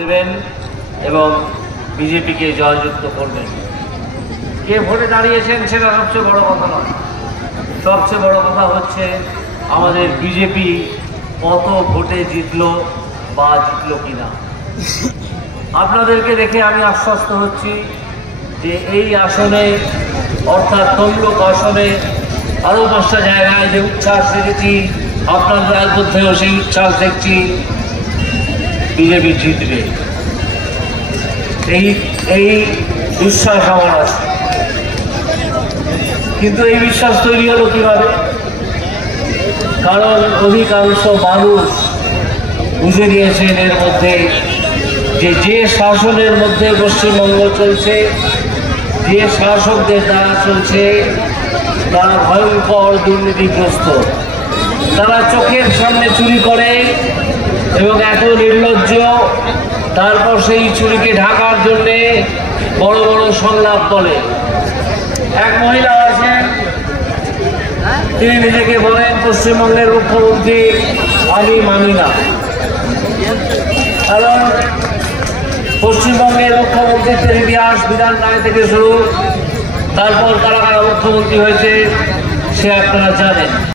দেবেন এবং বিজেপিকে জয়যুক্ত করবেন। কে ভোটে দাঁড়িয়েছেন সেটা সবচেয়ে বড় কথা নয়, সবচেয়ে বড় কথা হচ্ছে আমাদের বিজেপি কত ভোটে জিতলো বা জিতলো কিনা। আপনাদেরকে দেখে আমি আশ্বস্ত হচ্ছি যে এই আসনে অর্থাৎ তমলুক আসনে আরও 5টা জায়গায় যে উচ্ছ্বাস দেখেছি, আপনাদের মধ্যেও সেই উচ্ছ্বাস দেখছি, বিজেপি জিতবে। এই বিশ্বাস আমার আছে, কিন্তু এই বিশ্বাস তৈরি হলো কিভাবে? কারণ অধিকাংশ মানুষ বুঝে নিয়েছেন এর মধ্যে যে শাসনের মধ্যে পশ্চিমবঙ্গ চলছে, যে শাসকদের দ্বারা চলছে, তারা ভয়ঙ্কর দুর্নীতিগ্রস্ত। তারা চোখের সামনে চুরি করে এবং এত নির্লজ্জ, তারপর সেই চুরিকে ঢাকার জন্যে বড় বড় সংলাপ বলে। এক মহিলা আছেন, তিনি নিজেকে বলেন পশ্চিমবঙ্গের মুখ্যমন্ত্রী, আমি মানি না। কারণ পশ্চিমবঙ্গের মুখ্যমন্ত্রীদের ইতিহাস বিধান রায় থেকে শুরু, তারপর কারা কারা মুখ্যমন্ত্রী হয়েছে সে আপনারা জানেন।